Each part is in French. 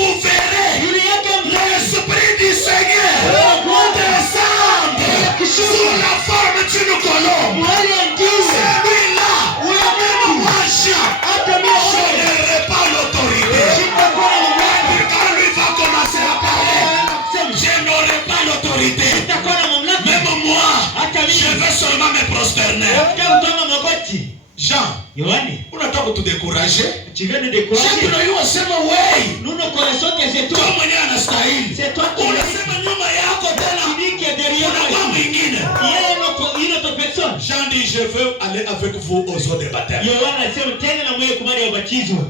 vous verrez l'Esprit du Seigneur descendre sous la forme d'une colombe. Celui-là, même moi, Jean, je n'aurai pas l'autorité. Quand lui va commencer à parler, je n'aurai pas l'autorité. Même moi, je vais seulement me prosterner. Jean, unataka kutudekuraje? Unasema wewe, kama mwenye anastahili. Unasema nyuma yako tena kuna mwingine. Jean dit, je veux aller avec vous aux eaux de baptême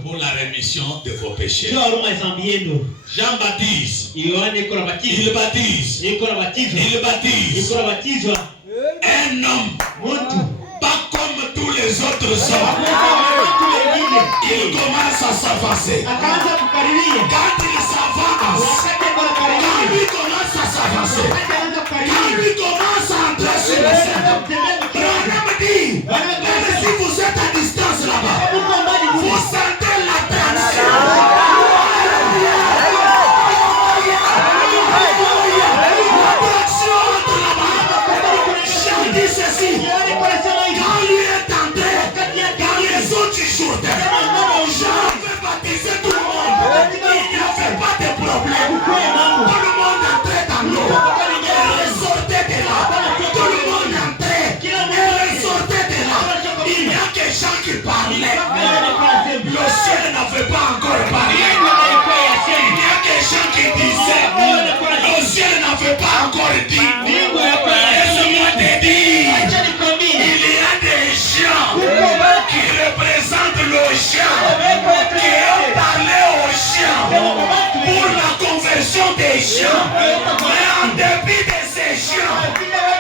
pour la rémission de vos péchés. Jean baptise. Il baptise un homme, pas comme tous les autres hommes. Il commence à s'avancer. Quand il s'avance, quand lui commence à s'avancer, quand lui commence à entrer sur le scène, Branham dit, même si vous êtes à distance là-bas, vous sentez la tension. Jean dit ceci, quand lui est entré dans les eaux du Jourdain, Jean veut baptiser tout le monde. Il n'y avait pas de problème. Tout le monde entrait dans l'eau et ressortait de là. Tout le monde entrait et ressortait de là. Il n'y a que Jean qui parlait. Le ciel n'avait pas encore parlé. Il n'y a que Jean qui disait. Le ciel n'avait pas encore dit. Laisse-moi te dire, il y a des gens qui représentent le chien, qui ont parlé aux chiens pour la conversion des chiens. Mais en dépit de ces chiens,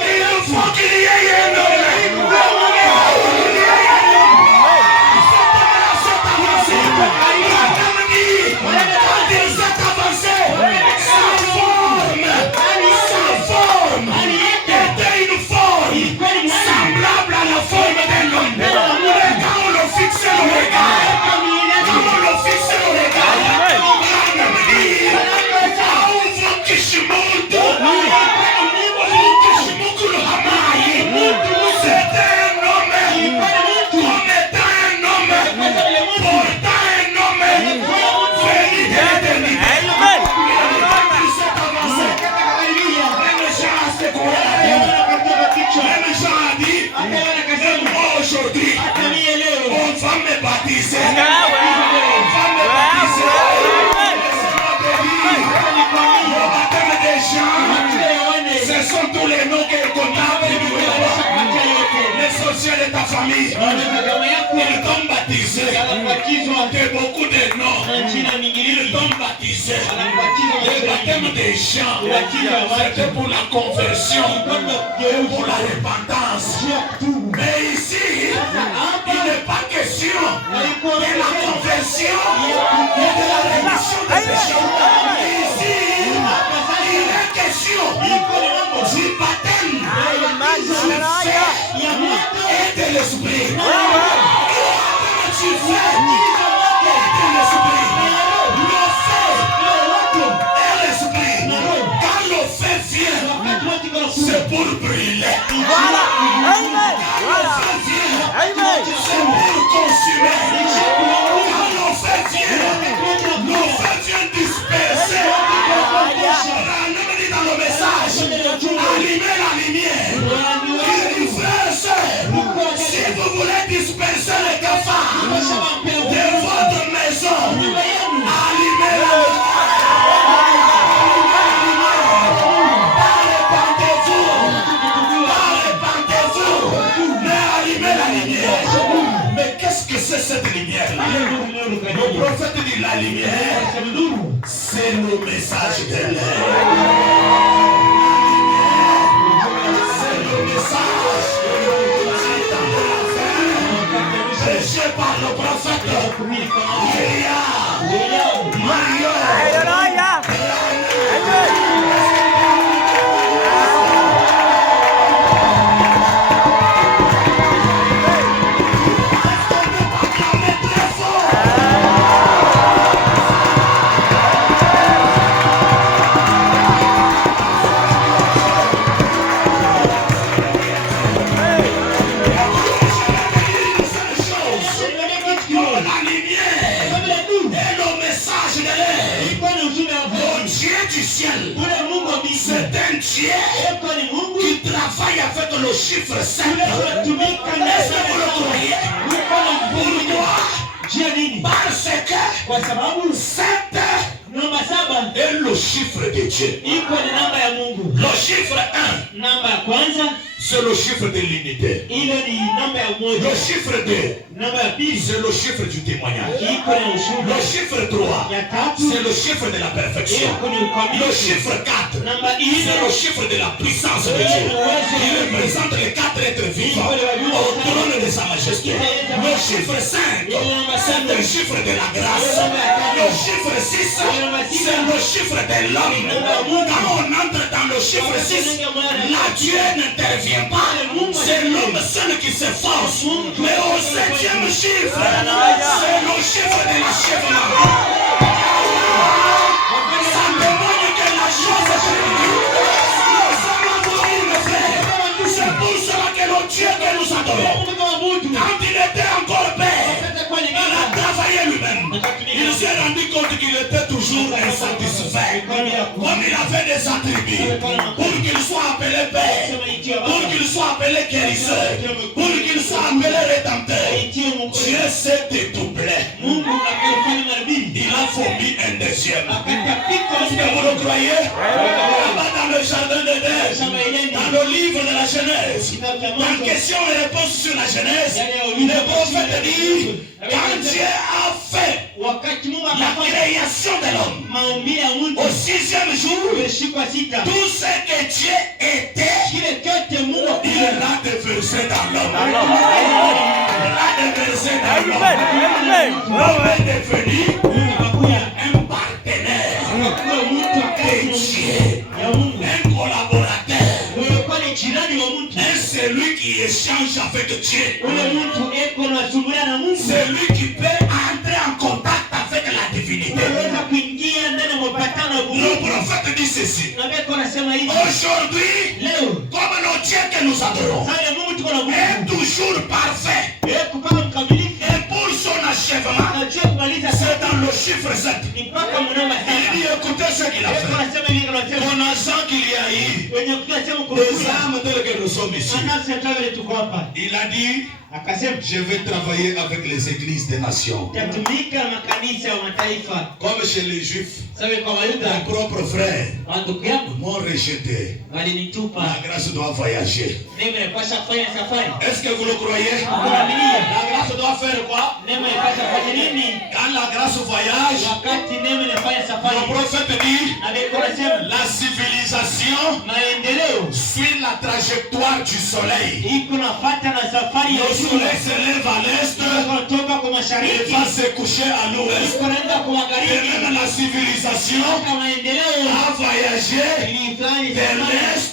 il faut qu'il y ait un homme. Aujourd'hui, on va me baptiser. Le baptême des gens, ce sont tous les noms que le comptable les sorciers de ta famille. Ils t'ont baptisé de beaucoup de noms. Ils t'ont baptisé. Le baptême des gens, c'était pour la conversion, pour la repentance. Mais ici, il n'est pas question de la conversion et de la rémission des péchés. Ici, il est question du baptême du feu et de l'esprit. Tu fais et de l'esprit. Le feu et l'esprit. Quand le feu vient, c'est pour brûler. C'est pour consumer. Quand le feu vient disperser. Dans le message, allumer la lumière. Il dit, frères et sœurs, si vous voulez disperser les cafards de votre maison, allumez la lumière. Mais qu'est-ce que c'est cette lumière-là? Le prophète dit la lumière, c'est le message de l'air. C'est le message prêché par le prophète Elia. ciel, c'est un Dieu qui travaille avec le chiffre 5. Est-ce que vous le croyez? Pourquoi? Parce que 7 est le chiffre de Dieu. Le chiffre 1, c'est le chiffre de l'unité. Le chiffre 2, c'est le chiffre du témoignage. Le chiffre 3, c'est le chiffre de la perfection. Le chiffre 4, c'est le chiffre de la puissance de Dieu. Il représente les 4 êtres vivants au trône de sa majesté. Le chiffre 5, c'est le chiffre de la grâce. Le chiffre 6, c'est le chiffre de l'homme. Quand on entre dans le chiffre 6, là Dieu n'intervient pas, c'est l'homme seul qui s'efforce. Mais au 7e chiffre, c'est le chiffre de l'achèvement. Ça témoigne que la chose est finie. C'est pour cela que le Dieu que nous adorons, quand il était encore père, il a travaillé lui-même. Il s'est rendu compte qu'il était toujours insatisfait. Comme il avait des attributs, pour qu'il soit appelé père, pour qu'il soit appelé guérisseur, pour qu'il soit appelé rédempteur, Dieu s'est dédoublé. Il a fourni un deuxième. Est-ce que vous le croyez? Là-bas dans le jardin d'Éden, dans le livre de la Genèse, dans question et réponse sur la Genèse, le prophète dit, quand Dieu a fait la création de l'homme, au 6e jour, tout ce que Dieu était, il l'a déversé dans l'homme. Il l'a déversé dans l'homme. L'homme est devenu un partenaire de Dieu, un collaborateur, et c'est lui qui échange avec Dieu. C'est lui qui peut entrer en contact avec la divinité. Le prophète dit ceci. Aujourd'hui, comme le Dieu que nous adorons est toujours parfait, et pour son achèvement, c'est dans le chiffre 7. Il dit, écoutez ce qu'il a fait. Connaissant qu'il y a eu des âmes telles que nous sommes ici, il a dit, je vais travailler avec les églises des nations. Comme chez les Juifs, mes propres frères m'ont rejeté. La grâce doit voyager. Est-ce que vous le croyez? La grâce doit faire quoi? Quand la grâce voyage, le prophète dit, la civilisation suit la trajectoire du soleil. Le soleil se lève à l'est, il va se coucher à l'ouest. Et même la civilisation a voyagé vers l'est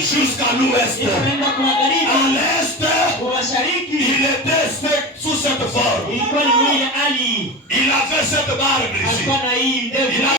jusqu'à l'ouest. À l'est, il était sous cette forme. Il avait cette barbe ici. Il